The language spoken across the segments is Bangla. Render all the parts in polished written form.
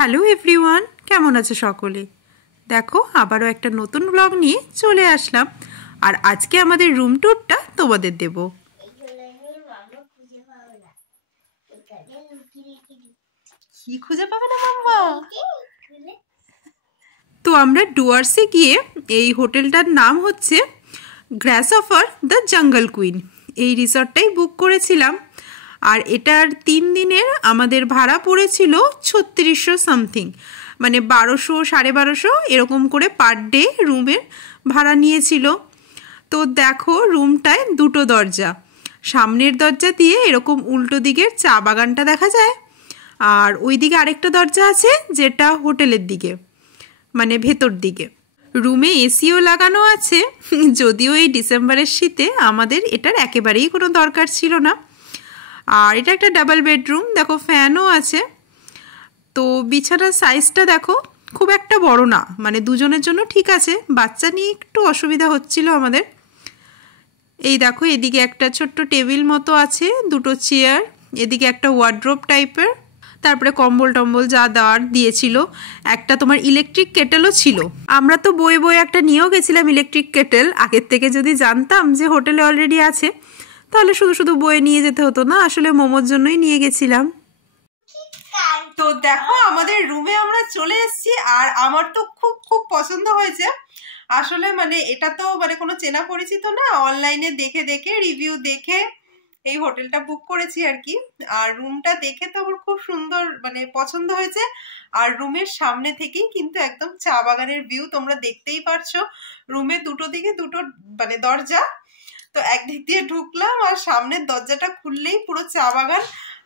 হ্যালো এভরিওয়ান, কেমন আছো সকলে? দেখো আবারও একটা নতুন ব্লগ নিয়ে চলে আসলাম। আর আজকে আমাদের রুম ট্যুরটা তোমাদের দেব। কি খুঁজে পাবে না মাম্মা? তো আমরা ডুয়ার্সে গিয়ে এই হোটেলটার নাম হচ্ছে গ্রাসহপার দ্য জঙ্গল কুইন, এই রিসর্টটাই বুক করেছিলাম। আর এটার 3 দিনের আমাদের ভাড়া পড়েছিল 3600 সামথিং, মানে 1200 1250 এরকম করে পার ডে রুমের ভাড়া নিয়েছিল। তো দেখো রুমটায় 2টো দরজা, সামনের দরজা দিয়ে এরকম উল্টো দিকের চা বাগানটা দেখা যায়, আর ওই দিকে আরেকটা দরজা আছে যেটা হোটেলের দিকে, মানে ভেতর দিকে। রুমে এসিও লাগানো আছে, যদিও এই ডিসেম্বরের শীতে আমাদের এটার একেবারেই কোনো দরকার ছিল না। আর এটা একটা ডাবল বেডরুম, দেখো ফ্যানও আছে। তো বিছানার সাইজটা দেখো খুব একটা বড় না, মানে দুজনের জন্য ঠিক আছে, বাচ্চা নিয়ে একটু অসুবিধা হচ্ছিল আমাদের। এই দেখো এদিকে একটা ছোট্ট টেবিল মতো আছে, 2টো চেয়ার, এদিকে একটা ওয়ার্ড্রোব টাইপের, তারপরে কম্বল টম্বল যা দেওয়ার দিয়েছিল। একটা তোমার ইলেকট্রিক কেটেলও ছিল। আমরা তো বয়ে একটা নিয়েও গেছিলাম ইলেকট্রিক কেটেল, আগের থেকে যদি জানতাম যে হোটেলে অলরেডি আছে তাহলে শুধু বয়ে নিয়ে যেতে হতো না, আসলে মোমোর জন্যই নিয়ে গেছিলাম। তো দেখো আমাদের রুমে আমরা চলে এসেছি, আর আমার তো খুব পছন্দ হয়েছে আসলে। মানে এটা তো মানে কোনো চেনা পরিচিত না, অনলাইনে দেখে রিভিউ দেখে এই হোটেলটা বুক করেছি আর কি। আর রুমটা দেখে তো আমার খুব সুন্দর মানে পছন্দ হয়েছে। আর রুমের সামনে থেকেই কিন্তু একদম চা বাগানের ভিউ তোমরা দেখতেই পারছো। রুমে দুটো দিকে দুটো মানে দরজা, তো একদিক দিয়ে ঢুকলাম আর সামনের দরজাটা খুললেই পুরো চা বাগান,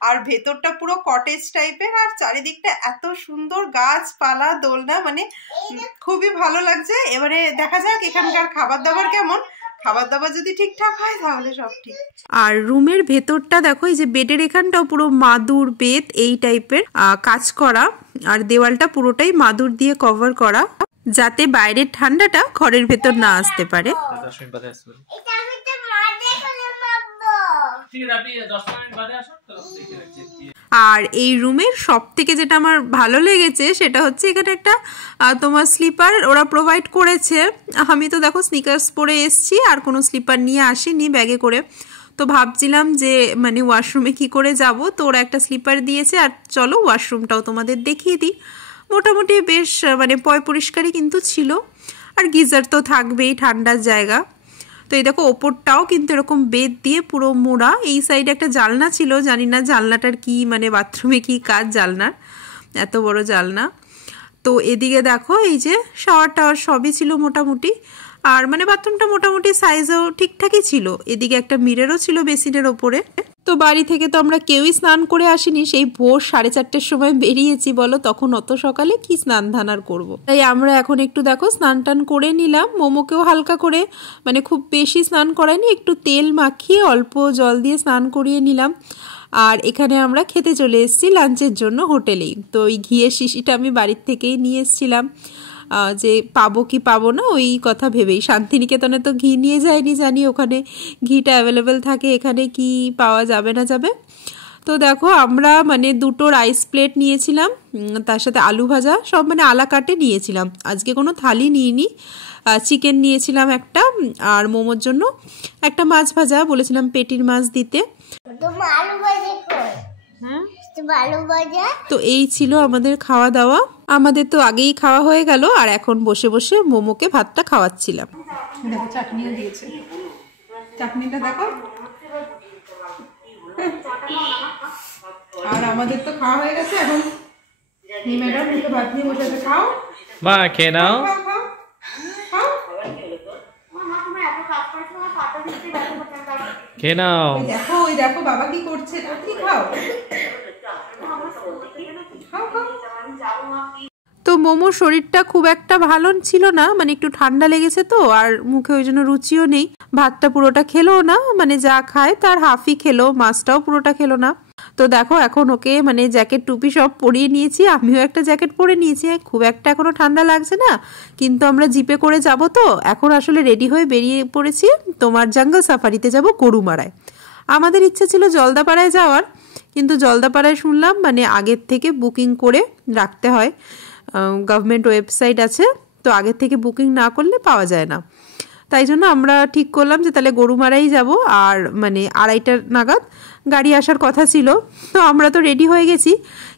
আর ভেতরটা পুরো কটেজ টাইপের, আর চারিদিকটা এত সুন্দর গাছপালা দোলনা, মানে খুবই ভালো লাগছে। এবারে দেখা যাক এখানকার খাবার দাবার কেমন। খাবার দাবার যদি ঠিকঠাক হয় তাহলে সব ঠিক। আর রুমের ভেতরটা দেখো, এই যে বেডের এখানটাও পুরো মাদুর বেত এই টাইপের কাজ করা, আর দেওয়ালটা পুরোটাই মাদুর দিয়ে কভার করা, যাতে বাইরের ঠান্ডাটা ঘরের ভেতর না আসতে পারে। আর এই রুমের সব থেকে যেটা আমার ভালো লেগেছে সেটা হচ্ছে এখানে একটা তোমার স্লিপার ওরা প্রোভাইড করেছে। আমি তো দেখো স্নিকার্স পরে এসছি, আর কোনো স্লিপার নিয়ে আসিনি ব্যাগে করে। তো ভাবছিলাম যে মানে ওয়াশরুমে কি করে যাব, তো ওরা একটা স্লিপার দিয়েছে। আর চলো ওয়াশরুমটাও তোমাদের দেখিয়ে দিই। মোটামুটি বেশ মানে পয় পরিষ্কারই কিন্তু ছিল, আর গিজার তো থাকবেই, ঠান্ডার জায়গা। তো এই দেখো ওপরটাও কিন্তু এরকম বেদ দিয়ে পুরো মোড়া। এই সাইডে একটা জানলা ছিল, জানি না জানলাটার কি মানে বাথরুমে কি কাজ জানলার, এত বড় জানলা। তো এদিকে দেখো এই যে শাওয়ার টাওয়ার সবই ছিল মোটামুটি, আর মানে বাথরুমটা মোটামুটি সাইজও ঠিকঠাকই ছিল। এদিকে একটা মিররও ছিল বেসিনের ওপরে। তো বাড়ি থেকে তো আমরা কেউই স্নান করে আসিনি, সেই ভোর 4:30টার সময় বেরিয়েছি, বলো তখন অত সকালে কি স্নান ধান আর করবো। তাই আমরা এখন একটু দেখো স্নান টান করে নিলাম। মোমোকেও হালকা করে, মানে খুব বেশি স্নান করায়নি, একটু তেল মাখিয়ে অল্প জল দিয়ে স্নান করিয়ে নিলাম। আর এখানে আমরা খেতে চলে এসেছি লাঞ্চের জন্য হোটেলেই। তো ওই ঘিয়ের শিশিটা আমি বাড়ির থেকেই নিয়ে এসেছিলাম, যে পাবো কি পাবো না ওই কথা ভেবেই। শান্তিনিকেতনে তো ঘি নিয়ে যাইনি, জানি ওখানে ঘিটা অ্যাভেলেবেল থাকে, এখানে কি পাওয়া যাবে না যাবে। তো দেখো আমরা মানে 2টো রাইস প্লেট নিয়েছিলাম, তার সাথে আলু ভাজা, সব মানে আলা কাটে নিয়েছিলাম। আজকে কোনো থালি নিইনি। চিকেন নিয়েছিলাম একটা, আর মোমোর জন্য একটা মাছ ভাজা, বলেছিলাম পেটির মাছ দিতে। তো এই ছিল আমাদের খাওয়া দাওয়া। আমাদের তো আগেই খাওয়া হয়ে গেল, আর এখন বসে বসে মোমোকে ভাতটা খাওয়াচ্ছিলাম। দেখো চাটনিও দিয়েছে, চাটনিটা দেখো। আর আমাদের তো খাওয়া হয়ে গেছে, এখন ম্যাডাম একটু ভাত নিয়ে বসে আছে। খাও মা, খেয়ে নাও। খেয়ে নাও। দেখো ওই দেখো বাবা কি করছে, তাড়াতাড়ি খাও। তো মোমোর শরীরটা খুব একটা ভালো ছিল না, মানে একটু ঠান্ডা লেগেছে তো, আর মুখে ওই জন্য রুচিও নেই। ভাতটা পুরোটা খেলো না, মানে যা খায় তার হাফই খেলো, মাছটাও পুরোটা খেলো না। তো দেখো এখন ওকে মানে জ্যাকেট টুপি সব পরিয়ে নিয়েছি, আমিও একটা জ্যাকেট পরে নিয়েছি। খুব একটা এখনো ঠান্ডা লাগছে না, কিন্তু আমরা জিপে করে যাব, তো এখন আসলে রেডি হয়ে বেরিয়ে পড়েছি তোমার জঙ্গল সাফারিতে যাব গরুমারায়। আমাদের ইচ্ছে ছিল জলদাপাড়ায় যাওয়ার, কিন্তু জলদাপাড়ায় শুনলাম মানে আগের থেকে বুকিং করে রাখতে হয়, গভর্নমেন্ট ওয়েবসাইট আছে, তো আগের থেকে বুকিং না করলে পাওয়া যায় না। তাই জন্য আমরা ঠিক করলাম যে তাহলে গরুমারাই যাব। আর মানে 2:30 নাগাদ গাড়ি আসার কথা ছিল, তো আমরা তো রেডি হয়ে গেছি,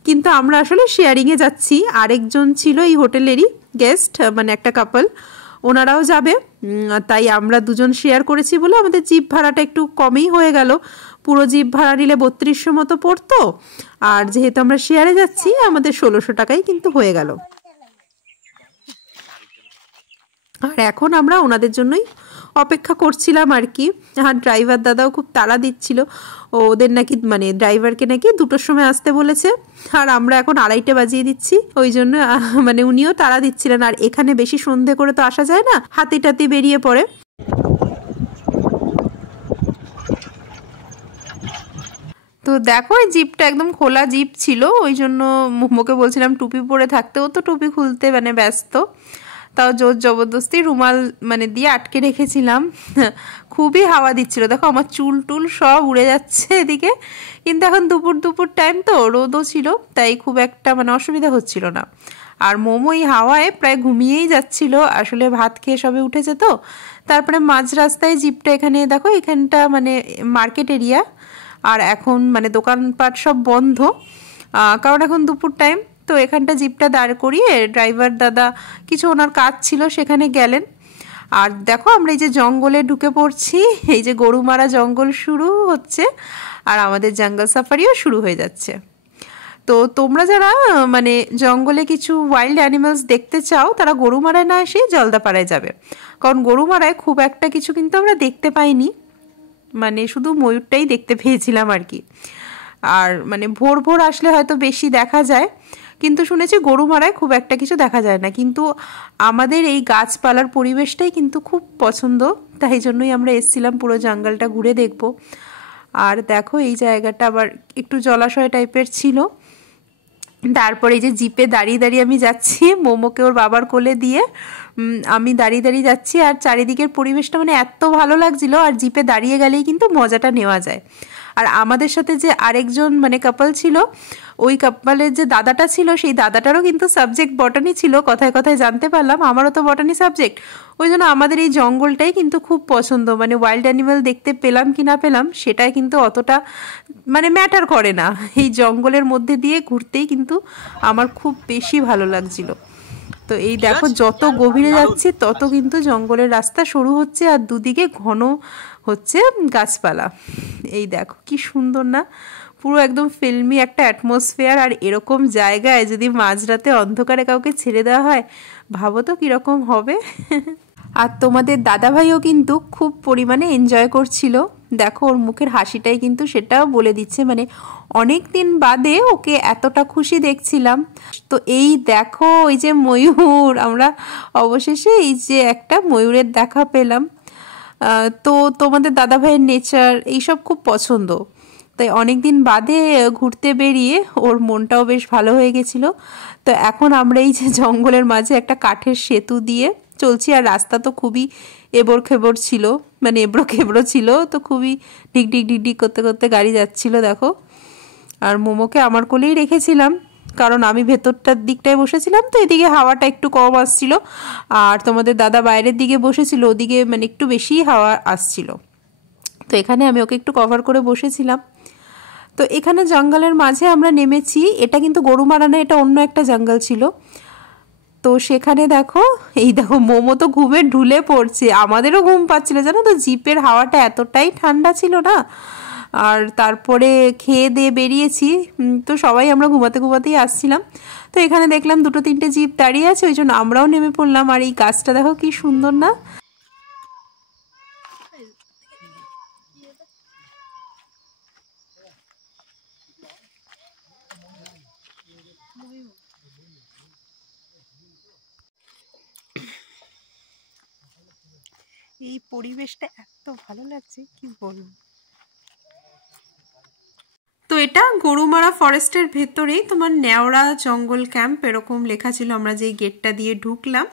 কিন্তু আমরা আসলে শেয়ারিংয়ে যাচ্ছি। আরেকজন ছিল এই হোটেলেরই গেস্ট, মানে একটা কাপল, ওনারাও যাবে, তাই আমরা দুজন শেয়ার করেছি বলে আমাদের জিপ ভাড়াটা একটু কমই হয়ে গেল। পুরো জিপ ভাড়া নিলে 3200 মতো পড়তো, আর যেহেতু আমরা শেয়ারে যাচ্ছি আমাদের 1600 টাকাই কিন্তু হয়ে গেল। আর এখন আমরা ওনাদের জন্যই অপেক্ষা করছিলাম আর কি। আর ড্রাইভার দাদাও খুব তাড়া দিচ্ছিল, ওদের নাকি মানে ড্রাইভারকে নাকি 2টোর সময় আসতে বলেছে, আর আমরা এখন 2:30 বাজিয়ে দিচ্ছি, ওই জন্য মানে উনিও তাড়া দিচ্ছিলেন। আর এখানে বেশি সন্ধে করে তো আসা যায় না, হাতি টাতি বেরিয়ে পড়ে। তো দেখো এই জিপটা একদম খোলা জিপ ছিল, ওই জন্য মোমোকে বলছিলাম টুপি পরে থাকতে, ও তো টুপি খুলতে মানে ব্যস্ত, তাও জোর জবরদস্তি রুমাল মানে দিয়ে আটকে রেখেছিলাম। খুবই হাওয়া দিচ্ছিল, দেখো আমার চুল টুল সব উড়ে যাচ্ছে এদিকে। কিন্তু এখন দুপুর টাইম তো রোদও ছিল, তাই খুব একটা মানে অসুবিধা হচ্ছিল না। আর মোমো এই হাওয়ায় প্রায় ঘুমিয়েই যাচ্ছিল, আসলে ভাত খেয়ে সবে উঠেছে তো। তারপরে মাঝ রাস্তায় জিপটা এখানে দেখো, এখানটা মানে মার্কেট এরিয়া, আর এখন মানে দোকানপাট সব বন্ধ, কারণ এখন দুপুর টাইম। তো এখানটা জিপটা দাঁড় করিয়ে ড্রাইভার দাদা কিছু ওনার কাজ ছিল সেখানে গেলেন। আর দেখো আমরা এই যে জঙ্গলে ঢুকে পড়ছি, এই যে গরুমারা জঙ্গল শুরু হচ্ছে, আর আমাদের জঙ্গল সাফারিও শুরু হয়ে যাচ্ছে। তো তোমরা যারা মানে জঙ্গলে কিছু ওয়াইল্ড অ্যানিমালস দেখতে চাও, তারা গরুমারায় না এসে জলদাপাড়ায় যাবে, কারণ গরুমারায় খুব একটা কিছু কিন্তু আমরা দেখতে পাইনি, মানে শুধু ময়ূরটাই দেখতে পেয়েছিলাম আর কি। আর মানে ভোর আসলে হয়তো বেশি দেখা যায়, কিন্তু শুনেছি গরুমারায় খুব একটা কিছু দেখা যায় না। কিন্তু আমাদের এই গাছপালার পরিবেশটাই কিন্তু খুব পছন্দ, তাই জন্যই আমরা এসেছিলাম পুরো জঙ্গলটা ঘুরে দেখব। আর দেখো এই জায়গাটা আবার একটু জলাশয় টাইপের ছিল। তারপরে এই যে জিপে দাঁড়িয়ে আমি যাচ্ছি, মোমোকে ওর বাবার কোলে দিয়ে আমি দাঁড়িয়ে যাচ্ছি, আর চারিদিকের পরিবেশটা মানে এত ভালো লাগছিল। আর জিপে দাঁড়িয়ে গেলেই কিন্তু মজাটা নেওয়া যায়। আর আমাদের সাথে যে আরেকজন মানে কাপল ছিল, ওই কাপলের যে দাদাটা ছিল, সেই দাদাটারও কিন্তু সাবজেক্ট বটানি ছিল, কথায় কথায় জানতে পারলাম। আমারও তো বটানি সাবজেক্ট, ওই জন্য আমাদের এই জঙ্গলটাই কিন্তু খুব পছন্দ। মানে ওয়াইল্ড অ্যানিমাল দেখতে পেলাম কি না পেলাম সেটাই কিন্তু অতটা মানে ম্যাটার করে না, এই জঙ্গলের মধ্যে দিয়ে ঘুরতেই কিন্তু আমার খুব বেশি ভালো লাগছিল। তো এই দেখো যত গভীরে যাচ্ছি তত কিন্তু জঙ্গলের রাস্তা শুরু হচ্ছে, আর দুদিকে ঘন হচ্ছে গাছপালা। এই দেখো কি সুন্দর না, পুরো একদম ফিল্মি একটা অ্যাটমসফিয়ার। আর এরকম জায়গায় যদি মাঝরাতে অন্ধকারে কাউকে ছেড়ে দেওয়া হয়, ভাবো তো কীরকম হবে। আর তোমাদের দাদাভাইও কিন্তু খুব পরিমাণে এনজয় করছিল, দেখো ওর মুখের হাসিটাই কিন্তু সেটাও বলে দিচ্ছে, মানে অনেক দিন বাদে ওকে এতটা খুশি দেখছিলাম। তো এই দেখো ওই যে ময়ূর, আমরা অবশেষে এই যে একটা ময়ূরের দেখা পেলাম। তো তোমাদের দাদাভাইয়ের নেচার এইসব খুব পছন্দ, তাই অনেক দিন বাদে ঘুরতে বেরিয়ে ওর মনটাও বেশ ভালো হয়ে গেছিলো। তো এখন আমরা এই যে জঙ্গলের মাঝে একটা কাঠের সেতু দিয়ে চলছি, আর রাস্তা তো খুবই এবড়ো খেবড়ো ছিল, তো খুবই ঢিক করতে করতে গাড়ি যাচ্ছিল দেখো। আর মোমোকে আমার কোলেই রেখেছিলাম, কারণ আমি ভেতরটার দিকটায় বসেছিলাম, তো এদিকে হাওয়াটা একটু কম আসছিল, আর তোমাদের দাদা বাইরের দিকে বসেছিল, ওদিকে মানে একটু বেশি হাওয়া আসছিল। তো এখানে আমি ওকে একটু কভার করে বসেছিলাম। তো এখানে জঙ্গলের মাঝে আমরা নেমেছি, এটা কিন্তু গরুমারা না, এটা অন্য একটা জঙ্গল ছিল। তো সেখানে দেখো এই দেখো মোমো তো ঘুমে ঢুলে পড়ছে, আমাদেরও ঘুম পাচ্ছিল জানো তো, জিপের হাওয়াটা এতটাই ঠান্ডা ছিল না। আর তারপরে খেয়ে দিয়ে বেরিয়েছি, তো সবাই আমরা ঘুমাতেই আসছিলাম। তো এখানে দেখলাম 2-3টে জিপ দাঁড়িয়ে আছে, ওই জন্য আমরাও নেমে পড়লাম। আর এই গাছটা দেখো কি সুন্দর না। এই পরিবেশটা এত ভালো লাগছে কি বলবো। তো এটা গরুমারা ফরেস্টের ভেতরেই তোমার নেওড়া জঙ্গল ক্যাম্প এরকম লেখা ছিল আমরা যেই গেটটা দিয়ে ঢুকলাম।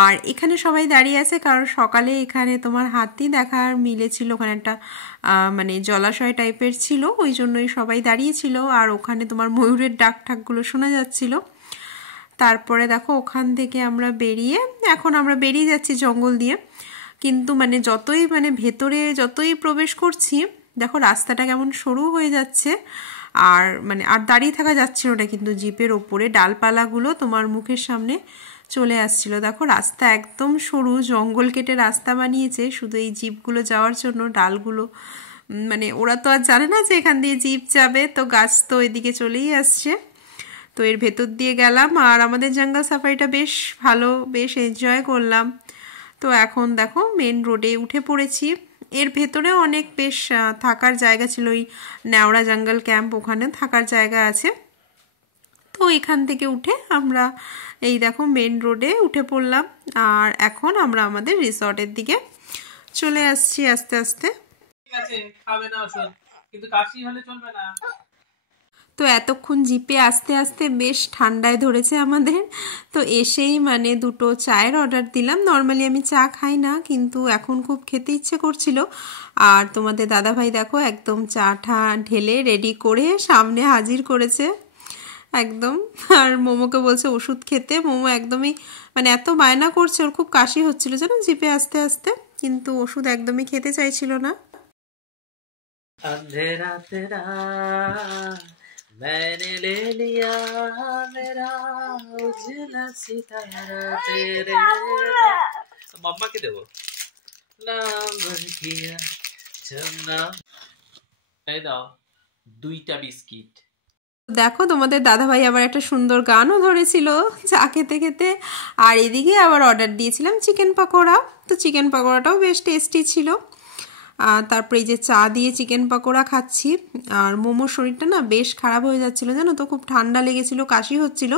আর এখানে সবাই দাঁড়িয়ে আছে কারণ সকালে এখানে তোমার হাতি দেখার মিলেছিল, ওখানে একটা মানে জলাশয় টাইপের ছিল, ওই জন্যই সবাই দাঁড়িয়েছিল। আর ওখানে তোমার ময়ূরের ডাক ঠাকগুলো শোনা যাচ্ছিল। তারপরে দেখো ওখান থেকে আমরা বেরিয়ে যাচ্ছি জঙ্গল দিয়ে, কিন্তু মানে যতই মানে ভেতরে যতই প্রবেশ করছি দেখো রাস্তাটা কেমন সরু হয়ে যাচ্ছে, আর মানে আর দাঁড়িয়ে থাকা যাচ্ছিল না, কিন্তু জিপের ওপরে ডালপালাগুলো তোমার মুখের সামনে চলে আসছিল। দেখো রাস্তা একদম সরু, জঙ্গল কেটে রাস্তা বানিয়েছে শুধু এই জিপগুলো যাওয়ার জন্য। ডালগুলো মানে ওরা তো আর জানে না যে এখান দিয়ে জিপ যাবে, তো গাছ তো এদিকে চলেই আসছে। তো এর ভেতর দিয়ে গেলাম আর আমাদের জঙ্গল সাফারিটা বেশ ভালো, বেশ এনজয় করলাম। তো এখন দেখো মেন রোডে উঠে পড়েছি। এর ভেতরেও অনেক বেশ থাকার জায়গা ছিল, ওই নেওড়া জঙ্গল ক্যাম্প, ওখানে থাকার জায়গা আছে। তো এখান থেকে উঠে আমরা এই দেখো মেন রোডে উঠে পড়লাম, আর এখন আমরা আমাদের রিসর্টের দিকে চলে আসছি আস্তে আস্তে। তো এতক্ষণ জিপে আস্তে আস্তে বেশ ঠান্ডায় ধরেছে আমাদের। তো এসেই মানে 2টো চায়ের অর্ডার দিলাম। নর্মালি আমি চা খাই না, কিন্তু এখন খুব খেতে ইচ্ছে করছিল। আর তোমাদের দাদাভাই দেখো একদম চাটা ঢেলে রেডি করে সামনে হাজির করেছে একদম। আর মোমোকে বলছে ওষুধ খেতে। মোমো একদমই মানে এত বায়না করছে, ওর খুব কাশি হচ্ছিল জানো জিপে আস্তে আস্তে, কিন্তু ওষুধ একদমই খেতে চাইছিল না। मैंने ले लिया मेरा उजला सितारा तेरे मम्मा के देवो नाम किया चन्ना এই দাও 2টা বিস্কিট। দেখো তোমাদের দাদাভাই আবার একটা সুন্দর গানও ধরেছিল চা খেতে খেতে। আর এদিকে আবার অর্ডার দিয়েছিলাম চিকেন পাকোড়া। তো চিকেন পাকোড়াটাও বেশ টেস্টি ছিল। তারপরে এই যে চা দিয়ে চিকেন পাকোড়া খাচ্ছি। আর মোমোর শরীরটা না বেশ খারাপ হয়ে যাচ্ছিল জানো তো, খুব ঠান্ডা লেগেছিল, কাশি হচ্ছিল।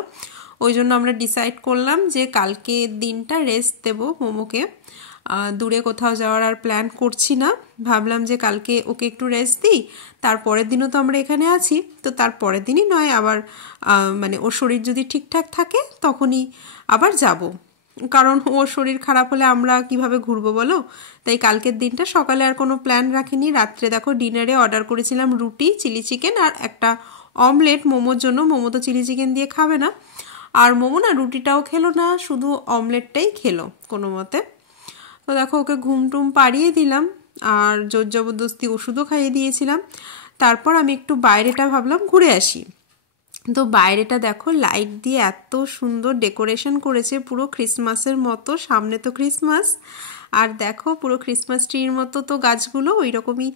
ওই জন্য আমরা ডিসাইড করলাম যে কালকে দিনটা রেস্ট দেব মোমোকে। দূরে কোথাও যাওয়ার আর প্ল্যান করছি না, ভাবলাম যে কালকে ওকে একটু রেস্ট দিই, তারপরের দিনও তো আমরা এখানে আছি, তো তারপরের দিনই নয় আবার মানে ওর শরীর যদি ঠিকঠাক থাকে তখনই আবার যাব, কারণ ওর শরীর খারাপ হলে আমরা কিভাবে ঘুরবো বলো। তাই কালকের দিনটা সকালে আর কোনো প্ল্যান রাখিনি। রাত্রে দেখো ডিনারে অর্ডার করেছিলাম রুটি, চিলি চিকেন আর একটা অমলেট মোমোর জন্য। মোমো তো চিলি চিকেন দিয়ে খাবে না, আর মোমো না রুটিটাও খেলো না, শুধু অমলেটটাই খেলো কোনো মতে। তো দেখো ওকে ঘুমটুম পাড়িয়ে দিলাম আর জোর জবরদস্তি ওষুধও খাইয়ে দিয়েছিলাম। তারপর আমি একটু বাইরেটা ভাবলাম ঘুরে আসি। তো বাইরেটা দেখো লাইট দিয়ে এত সুন্দর ডেকোরেশন করেছে, পুরো ক্রিসমাসের মতো। সামনে তো ক্রিসমাস, আর দেখো পুরো ক্রিসমাস ট্রির মতো তো গাছগুলো ওই রকমই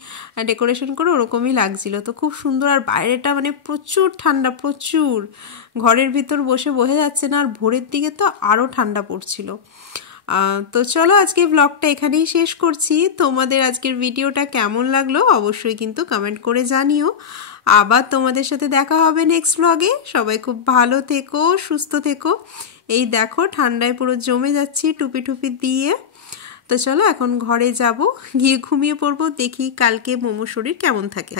ডেকোরেশন করে ওরকমই লাগছিল। তো খুব সুন্দর। আর বাইরেটা মানে প্রচুর ঠান্ডা, প্রচুর, ঘরের ভিতর বসে বোঝা যাচ্ছে না। আর ভোরের দিকে তো আরও ঠান্ডা পড়ছিল। তো চলো আজকে ব্লগটা এখানেই শেষ করছি। তোমাদের আজকের ভিডিওটা কেমন লাগলো অবশ্যই কিন্তু কমেন্ট করে জানিও। আবার তোমাদের সাথে দেখা হবে নেক্সট ব্লগে। সবাই খুব ভালো থেকো, সুস্থ থেকো। এই দেখো ঠান্ডায় পুরো জমে যাচ্ছি টুপি টুপি দিয়ে। তো চলো এখন ঘরে যাব, গিয়ে ঘুমিয়ে পড়বো। দেখি কালকে মোমো শরীর কেমন থাকে।